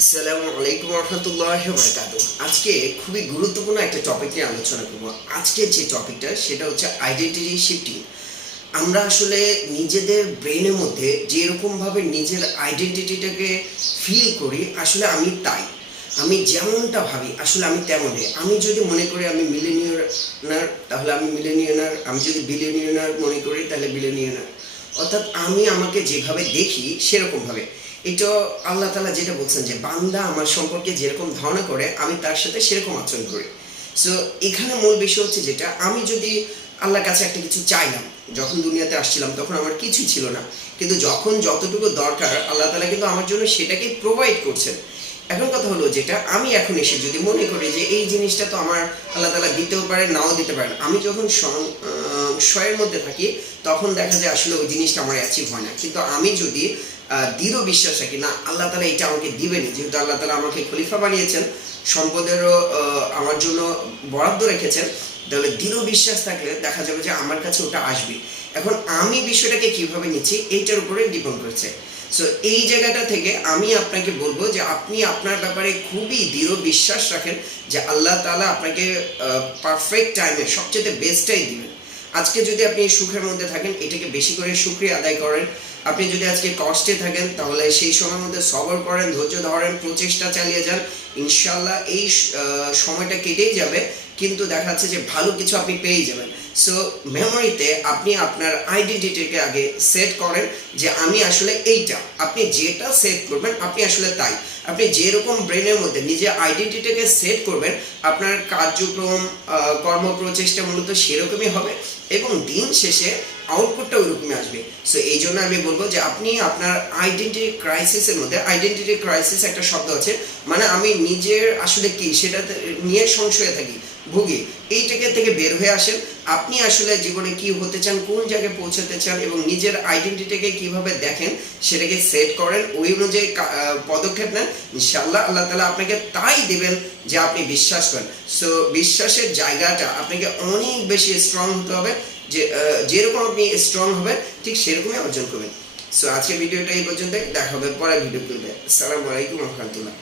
আসসালামু আলাইকুম রহমতুল্লাহ বরকাত আজকে খুবই গুরুত্বপূর্ণ একটা টপিক নিয়ে আলোচনা করব। আজকে যে টপিকটা সেটা হচ্ছে আইডেন্টিটি শিফটিং আমরা আসলে নিজেদের ব্রেনের মধ্যে যেরকমভাবে নিজের আইডেন্টিটিটাকে ফিল করি, আসলে আমি তাই। আমি যেমনটা ভাবি, আসলে আমি তেমনই। আমি যদি মনে করি আমি মিলেনিয়নার তাহলে আমি মিলেনিয়নার আমি যদি বিলিয়নিয়নার মনে করি, তাহলে বিলিয়নিয়নার অর্থাৎ আমি আমাকে যেভাবে দেখি, সেরকমভাবে। এটা আল্লাহ তালা যেটা বলছেন যে, বান্দা আমার সম্পর্কে যেরকম ধারণা করে, আমি তার সাথে সেরকম আচরণ করি। সো এখানে মূল বিষয় হচ্ছে যেটা, আমি যদি আল্লাহর কাছে একটা কিছু চাইলাম, যখন দুনিয়াতে আসছিলাম, তখন আমার কিছুই ছিল না। কিন্তু যখন যতটুকু দরকার, আল্লাহ তালা কিন্তু আমার জন্য সেটাকে প্রোভাইড করছেন। এখন কথা হলো যেটা, আমি এখন এসে যদি মনে করি যে, এই জিনিসটা তো আমার আল্লাহ তালা দিতেও পারে নাও দিতে পারে আমি যখন সংশয়ের মধ্যে থাকি, তখন দেখা যায় আসলে ওই জিনিসটা আমার অ্যাচিভ হয় না। কিন্তু আমি যদি দৃঢ় বিশ্বাস রাখি না আল্লাহ তালা এটা আমাকে দিবেনি যেহেতু আল্লাহ তালা আমাকে খলিফা বানিয়েছেন, সম্পদেরও আমার জন্য বরাদ্দ রেখেছেন, তাহলে দৃঢ় বিশ্বাস থাকলে দেখা যাবে যে আমার কাছে ওটা আসবে। এখন আমি বিষয়টাকে কীভাবে নিচ্ছি, এইটার উপরে ডিপেন্ড করছে। সো এই জায়গাটা থেকে আমি আপনাকে বলব যে আপনি আপনার ব্যাপারে খুবই দৃঢ় বিশ্বাস রাখেন যে আল্লাহ তালা আপনাকে পারফেক্ট টাইমে সবচেয়ে বেস্টটাই দিবেন। আজকে যদি আপনি সুখের মধ্যে থাকেন, এটাকে বেশি করে সুক্রিয়া আদায় করেন। আপনি যদি আজকে কষ্টে থাকেন, তাহলে সেই সময়ের মধ্যে সবর করেন, ধৈর্য ধরেন, প্রচেষ্টা চালিয়ে যান। ইনশাল্লাহ এই সময়টা কেটেই যাবে। কিন্তু দেখা যাচ্ছে যে ভালো কিছু আপনি পেয়ে যাবেন। সো মেমোরিতে আপনি আপনার আইডেন্টিটিকে আগে সেট করেন যে আমি আসলে এইটা, আপনি যেটা সেট করবেন, আপনি আসলে তাই। আপনি যেরকম ব্রেনের মধ্যে নিজের আইডেন্টিটিকে সেট করবেন, আপনার কার্যক্রম কর্মপ্রচেষ্টা মূলত সেরকমই হবে এবং দিন শেষে আউটপুটটা ওইরকমই আসবে। সো এই জন্য আমি বলব যে আপনি আপনার আইডেন্টিটি ক্রাইসিসের মধ্যে আইডেন্টিটি ক্রাইসিস একটা শব্দ আছে মানে আমি নিজের আসলে কি সেটা নিয়ে সংশয়ে থাকি। ভুগি। এইটাকে থেকে বের হয়ে আসেন। আপনি আসলে জীবনে কি হতে চান, কোন জায়গায় পৌঁছাতে চান এবং নিজের আইডেন্টিটিকে কীভাবে দেখেন সেটাকে সেট করেন, ওই অনুযায়ী পদক্ষেপ নেন। ইনশাল্লাহ আল্লাহ তালা আপনাকে তাই দেবেন যে আপনি বিশ্বাস করেন। সো বিশ্বাসের জায়গাটা আপনাকে অনেক বেশি স্ট্রং হতে হবে যে যেরকম আপনি স্ট্রং হবেন, ঠিক সেরকমই অর্জন করবেন। সো আজকের ভিডিওটা এই পর্যন্ত দেখা হবে পরে ভিডিও করবে আসসালামু আলাইকুম রহমতুল্লাহ।